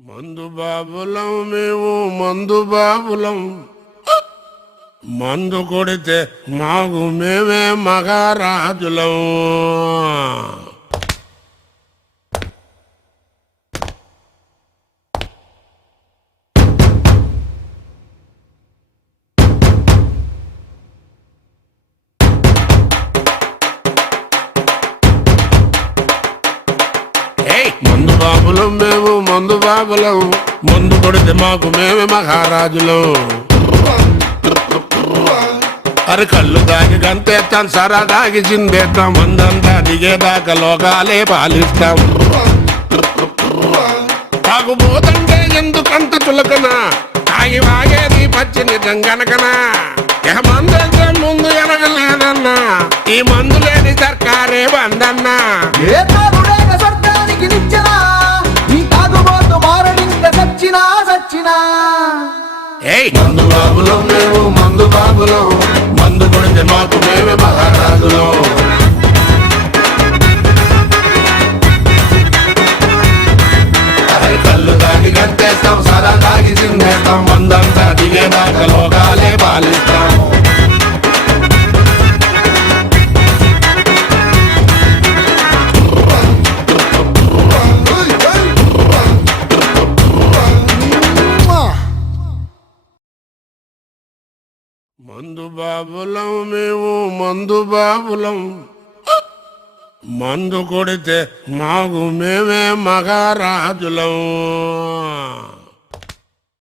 మందు బాబులం మేము మందు బాబులం, మందు కొడితే మాకు మేమే మహారాజులం. మందు బాబులం మేము మందు బాబులం, మందు కొడితే మాకు మేమే మహారాజులం. అరే కళ్ళు దాగి గంతేస్తాం, సరా దాగి చిందేస్తాం, మందంతా దిగేదాకా లోకాలే పాలిస్తాం. తాగుబోతంటే ఎందుకంత చులకన, తాగి వాగేది పచ్చి నిజం గనకనా. మందంటే ముందు ఎనగలేదన్నా, ఈ మందు లేని సర్కారే బందన్నా. మందు బాబులం మేము మందు బాబులం, మందు కొడితే మాకు మేమే మహారాజులం. కళ్ళు దాగి గంతేస్తాం, సరా దాగి చిందేస్తాం, మందంతా దిగేదాకా లోకాలే పాలిస్తాం. మందు బాబులం మేము మందు బాబులం, మందు కొడితే మాకు మేమే మహారాజులం.